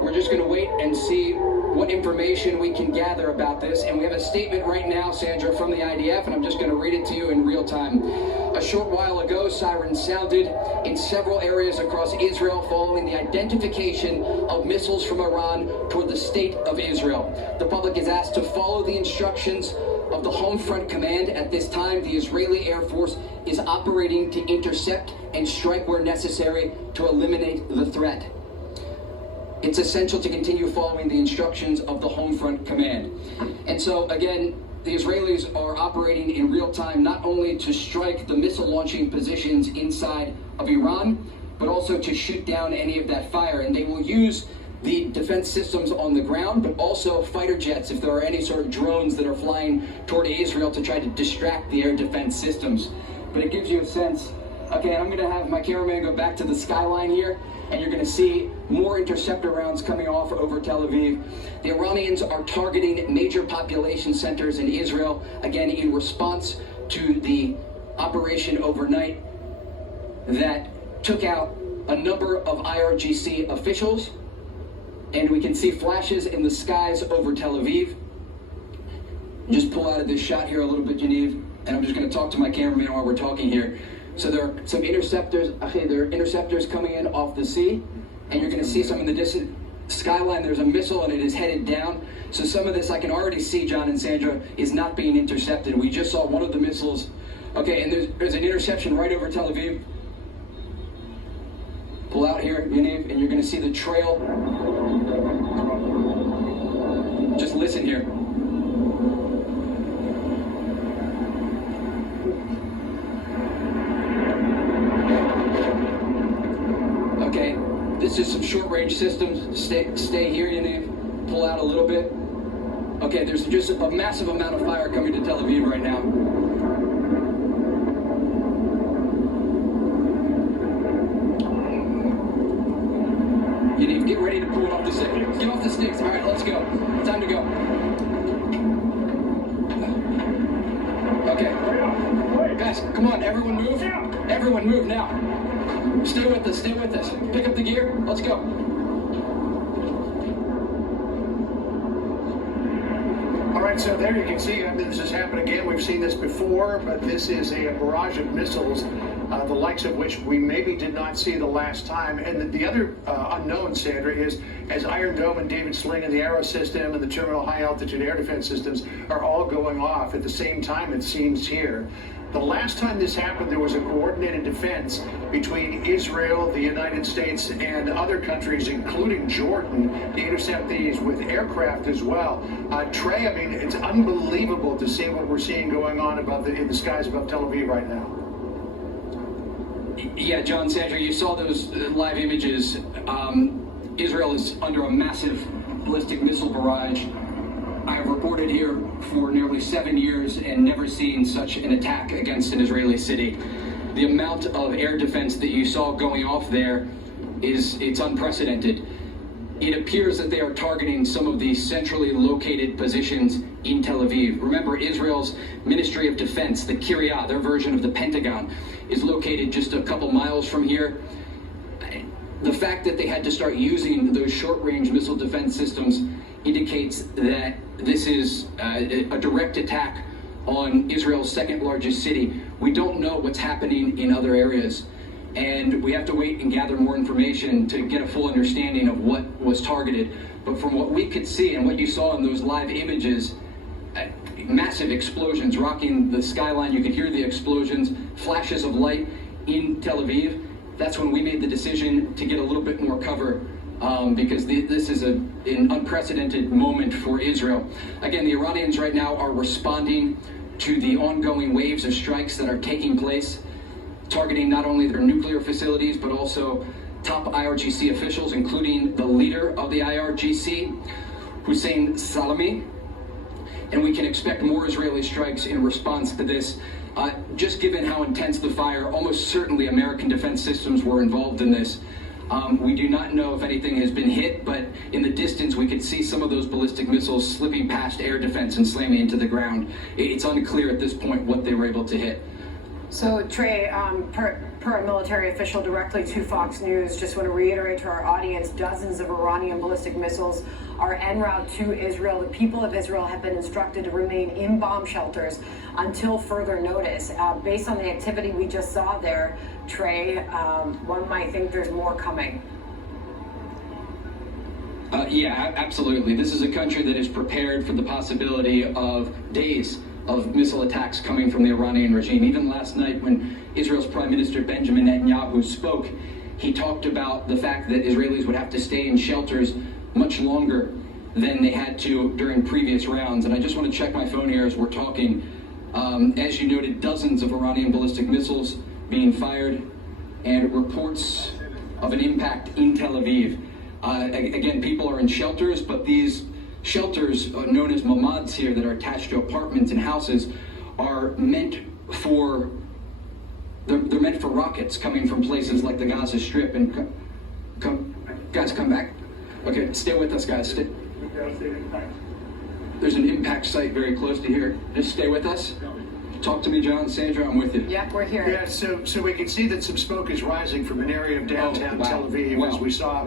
We're just going to wait and see what information we can gather about this. And we have a statement right now, Sandra, from the IDF, and I'm just going to read it to you in real time. A short while ago, sirens sounded in several areas across Israel following the identification of missiles from Iran toward the state of Israel. The public is asked to follow the instructions of the Home Front Command. At this time, the Israeli Air Force is operating to intercept and strike where necessary to eliminate the threat. It's essential to continue following the instructions of the Home Front Command. And so, again, the Israelis are operating in real time, not only to strike the missile launching positions inside of Iran, but also to shoot down any of that fire. And they will use the defense systems on the ground, but also fighter jets if there are any sort of drones that are flying toward Israel to try to distract the air defense systems. But it gives you a sense. Okay, I'm going to have my cameraman go back to the skyline here, and you're going to see more interceptor rounds coming off over Tel Aviv. The Iranians are targeting major population centers in Israel, again, in response to the operation overnight that took out a number of IRGC officials. And we can see flashes in the skies over Tel Aviv. Just pull out of this shot here a little bit, Yaniv, and I'm just going to talk to my cameraman while we're talking here. So there are some interceptors. Okay, there are interceptors coming in off the sea, and you're going to see some in the distant skyline. There's a missile, and it is headed down. So some of this I can already see, John and Sandra, is not being intercepted. We just saw one of the missiles. Okay, and there's an interception right over Tel Aviv. Pull out here, Yaniv, and you're going to see the trail. Just listen here. Okay, this is some short-range systems. Stay here, Yaniv. Pull out a little bit. Okay, there's just a massive amount of fire coming to Tel Aviv right now. Yaniv, get ready to pull it off the sticks. Get off the sticks. All right, let's go. Time to go. Okay. Guys, come on, everyone move. Everyone move now. Stay with us, stay with us. Pick up the gear, let's go. All right, so there you can see this has happened again. We've seen this before, but this is a barrage of missiles, the likes of which we maybe did not see the last time. And the other unknown, Sandra, is as Iron Dome and David Sling and the Arrow system and the Terminal High Altitude Air Defense systems are all going off at the same time, it seems here. The last time this happened, there was a coordinated defense between Israel, the United States, and other countries, including Jordan, to intercept these with aircraft as well. Trey, I mean, it's unbelievable to see what we're seeing going on in the skies above Tel Aviv right now. Yeah, John, Sandra, you saw those live images. Israel is under a massive ballistic missile barrage. I have reported here for nearly 7 years and never seen such an attack against an Israeli city. The amount of air defense that you saw going off there it's unprecedented. It appears that they are targeting some of the centrally located positions in Tel Aviv. Remember, Israel's Ministry of Defense, the Kiryat, their version of the Pentagon, is located just a couple miles from here. The fact that they had to start using those short-range missile defense systems indicates that this is a direct attack on Israel's second largest city. We don't know what's happening in other areas, and we have to wait and gather more information to get a full understanding of what was targeted. But from what we could see and what you saw in those live images, massive explosions rocking the skyline. You could hear the explosions, flashes of light in Tel Aviv. That's when we made the decision to get a little bit more cover because this is an unprecedented moment for Israel. Again, the Iranians right now are responding to the ongoing waves of strikes that are taking place, targeting not only their nuclear facilities, but also top IRGC officials, including the leader of the IRGC, Hussein Salami. And we can expect more Israeli strikes in response to this. Just given how intense the fire, almost certainly American defense systems were involved in this. We do not know if anything has been hit, but in the distance we could see some of those ballistic missiles slipping past air defense and slamming into the ground. It's unclear at this point what they were able to hit. So Trey, Per a military official directly to Fox News, just want to reiterate to our audience, dozens of Iranian ballistic missiles are en route to Israel. The people of Israel have been instructed to remain in bomb shelters until further notice. Based on the activity we just saw there, Trey, one might think there's more coming. Yeah, absolutely. This is a country that is prepared for the possibility of days of missile attacks coming from the Iranian regime. Even last night when Israel's Prime Minister Benjamin Netanyahu spoke, he talked about the fact that Israelis would have to stay in shelters much longer than they had to during previous rounds. And I just want to check my phone here as we're talking. As you noted, dozens of Iranian ballistic missiles being fired and reports of an impact in Tel Aviv. Again, people are in shelters, but these shelters, known as mamads here, that are attached to apartments and houses, are meant for they're meant for rockets coming from places like the Gaza Strip. And guys, come back. Okay, stay with us, guys. There's an impact site very close to here. Just stay with us. Talk to me, John, Sandra, I'm with you. Yep, we're here. Yeah, so we can see that some smoke is rising from an area of downtown Tel Aviv, as we saw.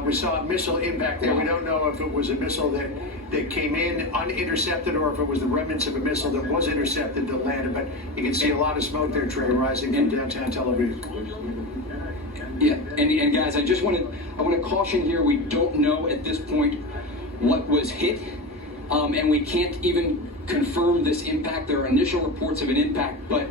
We saw a missile impact there. We don't know if it was a missile that came in unintercepted or if it was the remnants of a missile that was intercepted that landed. But you can see a lot of smoke there, Trey, rising from downtown Tel Aviv. Yeah, and guys, I want to caution here. We don't know at this point what was hit, and we can't even confirm this impact. There are initial reports of an impact, but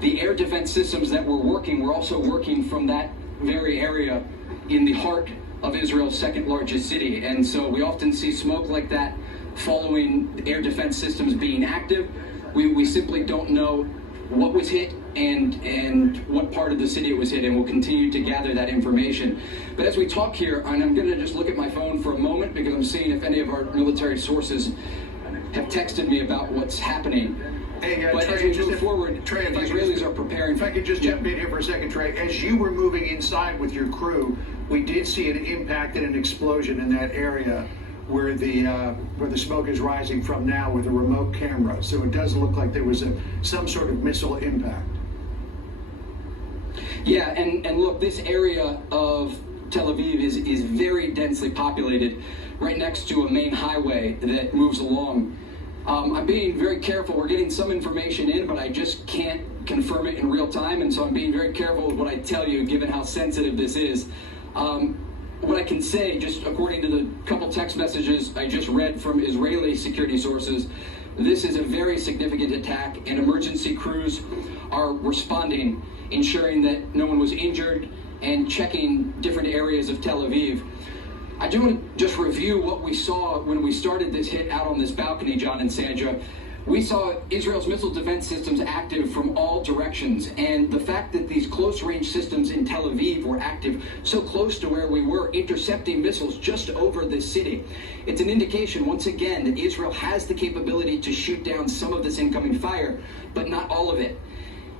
the air defense systems that we're also working from that very area in the heart of Israel's second largest city. And so we often see smoke like that following air defense systems being active. We simply don't know what was hit and what part of the city it was hit, and we'll continue to gather that information. But as we talk here, and I'm going to just look at my phone for a moment because I'm seeing if any of our military sources have texted me about what's happening. Hey, but Trey, as we move forward, Trey, the Israelis are preparing. If I could just jump in here for a second, Trey. As you were moving inside with your crew, we did see an impact and an explosion in that area where the smoke is rising from now with a remote camera. So it does look like there was some sort of missile impact. Yeah, and look, this area of Tel Aviv is very densely populated, right next to a main highway that moves along. I'm being very careful. We're getting some information in, but I just can't confirm it in real time, and so I'm being very careful with what I tell you, given how sensitive this is. What I can say, just according to the couple text messages I just read from Israeli security sources, this is a very significant attack, and emergency crews are responding, ensuring that no one was injured, and checking different areas of Tel Aviv. I do want to just review what we saw when we started this hit out on this balcony, John and Sandra. We saw Israel's missile defense systems active from all directions, and the fact that these close-range systems in Tel Aviv were active so close to where we were, intercepting missiles just over this city, it's an indication, once again, that Israel has the capability to shoot down some of this incoming fire, but not all of it.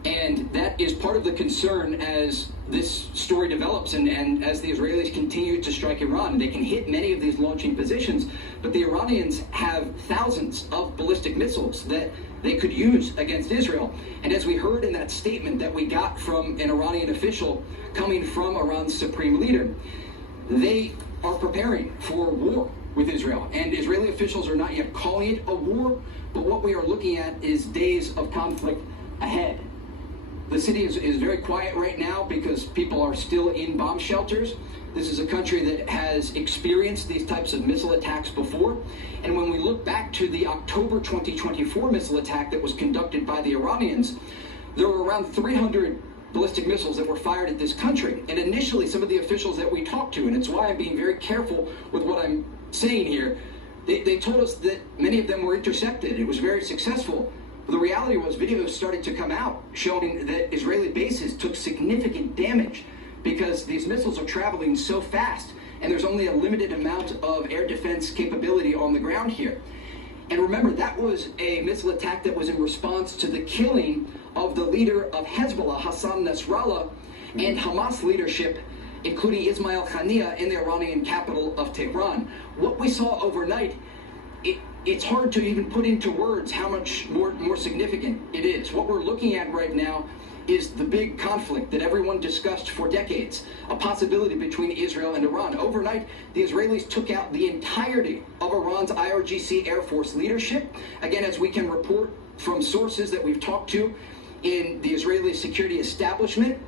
And that is part of the concern as this story develops and as the Israelis continue to strike Iran. They can hit many of these launching positions, but the Iranians have thousands of ballistic missiles that they could use against Israel. And as we heard in that statement that we got from an Iranian official coming from Iran's supreme leader, they are preparing for war with Israel. And Israeli officials are not yet calling it a war, but what we are looking at is days of conflict ahead. The city is very quiet right now because people are still in bomb shelters. This is a country that has experienced these types of missile attacks before. And when we look back to the October 2024 missile attack that was conducted by the Iranians, there were around 300 ballistic missiles that were fired at this country. And initially, some of the officials that we talked to, and it's why I'm being very careful with what I'm saying here, they told us that many of them were intercepted. It was very successful. The reality was videos started to come out showing that Israeli bases took significant damage because these missiles are traveling so fast and there's only a limited amount of air defense capability on the ground here. And remember, that was a missile attack that was in response to the killing of the leader of Hezbollah, Hassan Nasrallah, and Hamas leadership, including Ismail Haniyeh, in the Iranian capital of Tehran. What we saw overnight, it's hard to even put into words how much more significant it is. What we're looking at right now is the big conflict that everyone discussed for decades, a possibility between Israel and Iran. Overnight, the Israelis took out the entirety of Iran's IRGC Air Force leadership. Again, as we can report from sources that we've talked to in the Israeli security establishment,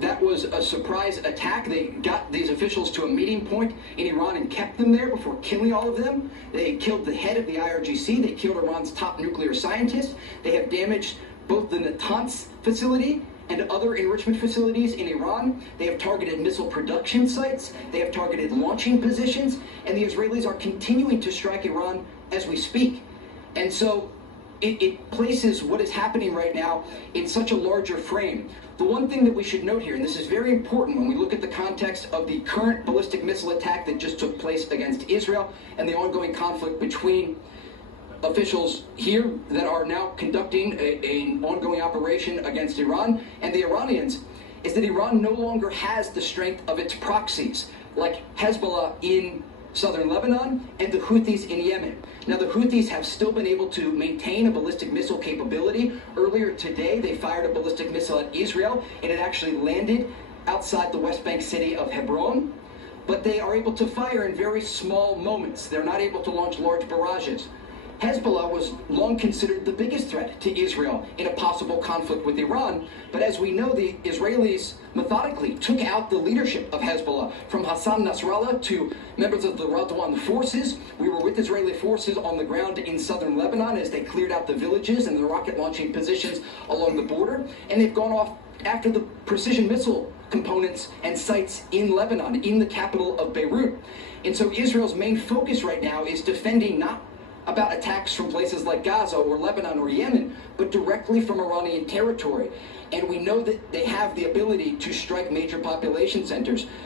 that was a surprise attack. They got these officials to a meeting point in Iran and kept them there before killing all of them. They killed the head of the IRGC. They killed Iran's top nuclear scientist. They have damaged both the Natanz facility and other enrichment facilities in Iran. They have targeted missile production sites. They have targeted launching positions. And the Israelis are continuing to strike Iran as we speak. And so it places what is happening right now in such a larger frame. The one thing that we should note here, and this is very important when we look at the context of the current ballistic missile attack that just took place against Israel and the ongoing conflict between officials here that are now conducting an ongoing operation against Iran and the Iranians, is that Iran no longer has the strength of its proxies, like Hezbollah in southern Lebanon and the Houthis in Yemen. Now, the Houthis have still been able to maintain a ballistic missile capability. Earlier today, they fired a ballistic missile at Israel, and it actually landed outside the West Bank city of Hebron. But they are able to fire in very small moments. They're not able to launch large barrages. Hezbollah was long considered the biggest threat to Israel in a possible conflict with Iran, but as we know, the Israelis methodically took out the leadership of Hezbollah, from Hassan Nasrallah to members of the Radwan forces. We were with Israeli forces on the ground in southern Lebanon as they cleared out the villages and the rocket launching positions along the border, and they've gone off after the precision missile components and sites in Lebanon, in the capital of Beirut. And so Israel's main focus right now is defending not about attacks from places like Gaza or Lebanon or Yemen, but directly from Iranian territory. And we know that they have the ability to strike major population centers.